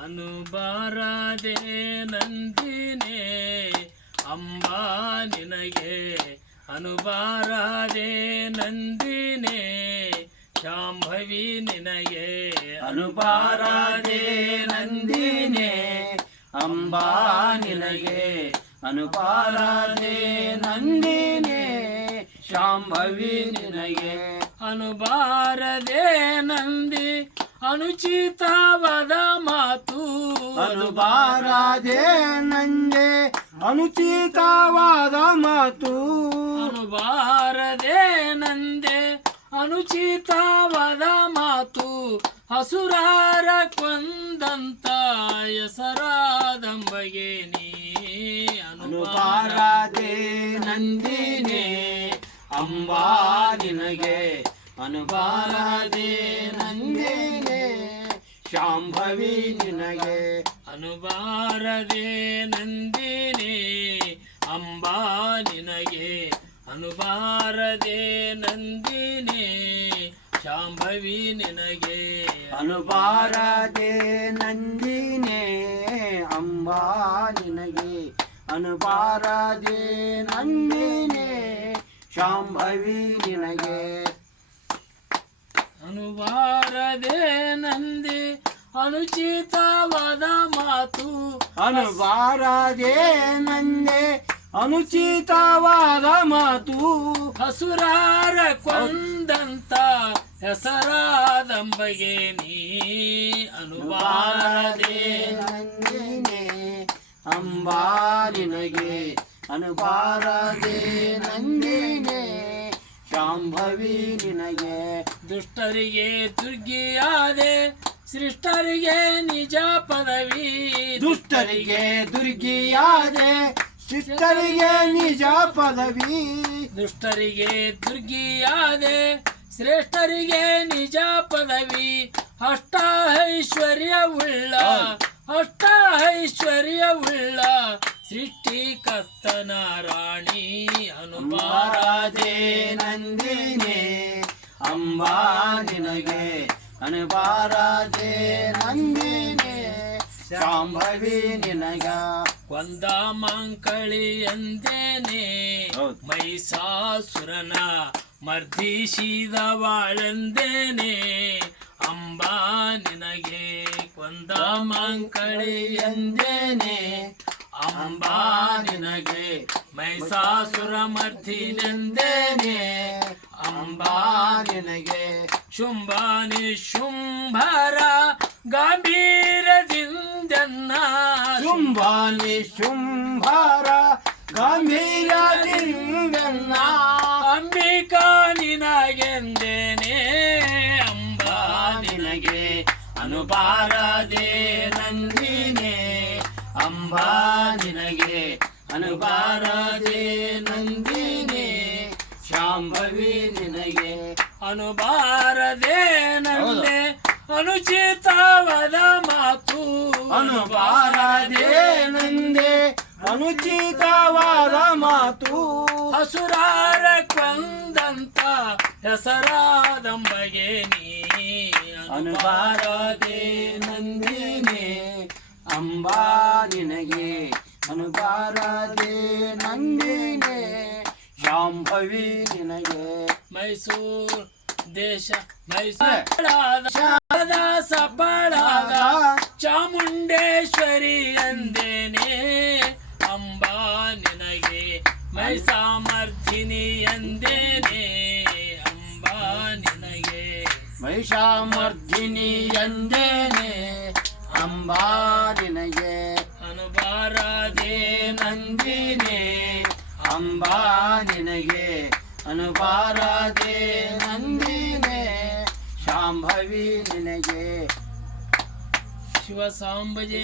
ಅನುಬಾರದೆ ನಂದಿನೇ ಅಂಬಾ ನಿನಗೆ ಅನುಬಾರದೆ ನಂದಿನೇ ಶಾಂಭವಿ ನಿನಗೆ ಅನುಬಾರದೆ ನಂದಿನೇ ಅಂಬಾ ನಿನಗೆ ಅನುಬಾರದೆ ನಂದಿನೇ ಶಾಂಭವಿ ನಿನಗೆ ಅನುಬಾರದೆ ನಂದಿ ಅನುಚಿತವಾದ ಮಾತು ಅನುಬಾರದೆ ನಂದೆ ಅನುಚಿತವಾದ ಮಾತು ಅನುಬಾರದೆ ನಂದೆ ಅನುಚಿತವಾದ ಮಾತು ಹಸುರಾರ ಕೊಂದಂತ ಹೆಸರಾದಂಬಗೆ ನೀ ಅನುಬಾರದೆ ನಂದಿನೇ ಅಂಬಾ ನಿನಗೆ ಅನುಬಾರದೆ ನಂದಿನೇ ಶಾಂಭವಿ ನಿನಗೆ ಅನುಬಾರದೆ ನಂದಿನೇ ಅಂಬಾ ನಿನಗೆ ಅನುಬಾರದೆ ನಂದಿನೇ ಶಾಂಭವಿ ನಿನಗೆ ಅನುಬಾರದೆ ನಂದಿನೇ ಅಂಬಾ ನಿನಗೆ ಅನುಬಾರದೆ ನಂದಿನೇ ಶಾಂಭವಿ ನಿನಗೆ ಅನುಬಾರದೆ ನಂದಿ ಅನುಚಿತವಾದ ಮಾತು ಅನುಬಾರದೆ ನಂದೆ ಅನುಚಿತವಾದ ಮಾತು ಹಸುರಾರ ಕೊಂದಂತ ಹೆಸರಾದಂಬಗೆ ನೀ ಅನುಬಾರದೆ ನಂದಿನೇ ಅಂಬಾ ನಿನಗೆ ಅನುಬಾರದೆ ನಂದಿನೇ ಶಾಂಭವಿ ನಿನಗೆ ದುಷ್ಟರಿಗೆ ದುರ್ಗಿಯಾದೆ ಸೃಷ್ಟರಿಗೆ ನಿಜ ಪದವಿ ದುಷ್ಟರಿಗೆ ದುರ್ಗಿಯಾದೆ ಶಿಷ್ಟರಿಗೆ ನಿಜ ಪದವಿ ದುಷ್ಟರಿಗೆ ದುರ್ಗಿಯಾದೆ ಶ್ರೇಷ್ಠರಿಗೆ ನಿಜ ಪದವಿ ಅಷ್ಟ ಐಶ್ವರ್ಯವುಳ್ಳ ಸೃಷ್ಟಿಕರ್ತನ ರಾಣಿ ಅನುಬಾರದೆ ನಂದಿನೇ ಅಂಬಾ ನಿನಗೆ ಅನುಬಾರದೆ ನಂದಿನೇ ಶಾಂಭವಿ ನಿನಗ ಕೊಂದ ಮಂಕಳಿ ಎಂದೇನೆ ಮೈಸಾಸುರನ ಮರ್ದಿಸಿದವಾಳೆಂದೇನೆ ಅಂಬಾ ನಿನಗೆ ಕೊಂದ ಮಂಕಳಿ ಎಂದೇನೆ ಅಂಬಾ ನಿನಗೆ ಮೈಸಾಸುರ ಮರ್ದಿನೆಂದೇನೆ ಅಂಬಾ ನಿನಗೆ ಶುಂಭಾನಿ ಶುಂಭರ ಗಂಭೀರದಿಂದನ್ನ ಶುಂಭಾನಿ ಶುಂಭರ ಗಂಭೀರದಿಂದನ್ನ ಅಂಬಿಕಾ ನಿನಗೆಂದೇನೆ ಅಂಬಾ ನಿನಗೆ ಅನುಬಾರದೆ ನಂದಿನೇ ಅಂಬಾ ನಿನಗೆ ಅನುಬಾರದೆ ನಂದಿನೇ ಶಾಂಭವಿ ನಿನಗೆ ಅನುಬಾರದೆ ನಂದೆ ಅನುಚಿತವಾದ ಮಾತು ಅನುಬಾರದೆ ನಂದೆ ಅನುಚಿತವಾದ ಮಾತು ಹಸುರಾರ ಕೊಂದಂತ ಹೆಸರಾದಂಬಗೆ ನೀ ಅನುಬಾರದೆ ನಂದಿನೇ ಅಂಬಾ ನಿನಗೆ ಅನುಬಾರದೆ ನಂದಿನೇ ಶಾಂಭವಿ ನಿನಗೆ ಮೈಸೂರು ದೇಶ ಮೈಸೂರಾದ ಸಪಳಾದ ಚಾಮುಂಡೇಶ್ವರಿ ಎಂದೇನೆ ಅಂಬಾ ನಿನಗೆ ಮೈಸಾಮರ್ಥಿನಿ ಎಂದೇನೆ ಅಂಬಾ ನಿನಗೆ ಮಹಿಷಾಮರ್ಧಿನಿ ಎಂದೇನೆ ಅಂಬಾ ನಿನಗೆ ಅನುಬಾರದೆ ನಂದಿನೇ ಅಂಬಾ ನಿನಗೆ ಅನುಬಾರದೆ ನಂದಿನೇ ಶಾಂಭವಿ ನಿನಗೆ ಶಿವಸಾಂಬಜೆ